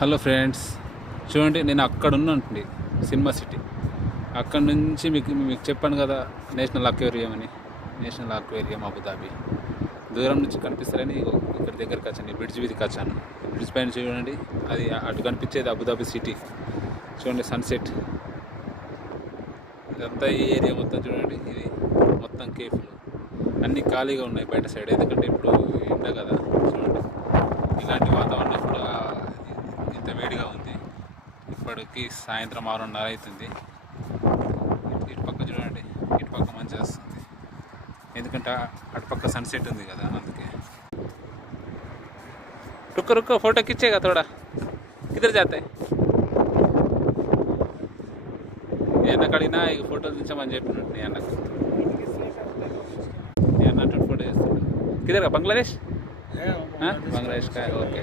Hello friends, చూడండి నేను అక్కడ ఉన్నండి సినిమా సిటీ. అక్కడ నుంచి మీకు మీకు చెప్పాను కదా నేషనల్ అక్వేరియం అని. నేషనల్ అక్వేరియం అబుదాబి దూరం నుంచి కనిపిస్తారని ఇక్కడ దగ్గరకు వచ్చాను. బ్రిడ్జ్ వీధికి వచ్చాను. బ్రిడ్జ్ పైన చూడండి, అది అటు కనిపించేది అబుదాబి సిటీ. చూడండి సన్సెట్, ఇదంతా ఈ ఏరియా మొత్తం చూడండి. ఇది మొత్తం కేఫ్లు అన్నీ ఖాళీగా ఉన్నాయి బయట సైడ్, ఎందుకంటే ఇప్పుడు ఎండ కదా. చూడండి ఇలాంటి వాతావరణం ఇప్పుడు ఇంత వేడిగా ఉంది. ఇప్పటికి సాయంత్రం 6:30 అవుతుంది. ఇటు పక్క చూడండి, ఇటు పక్క మంచిగా వస్తుంది, ఎందుకంటే అటుపక్క సన్సెట్ ఉంది కదా, అందుకే. रुको रुको, फोटो खींचेगा थोड़ा, किधर जाता है? अन्न कड़िना फोटो దించమని చెప్పినట్టు నీ అన్నకు. నీ అన్న ఫోటో చేస్తాడు. किधर का? बांग्लादेश? हाँ बांग्लादेश का है, ओके.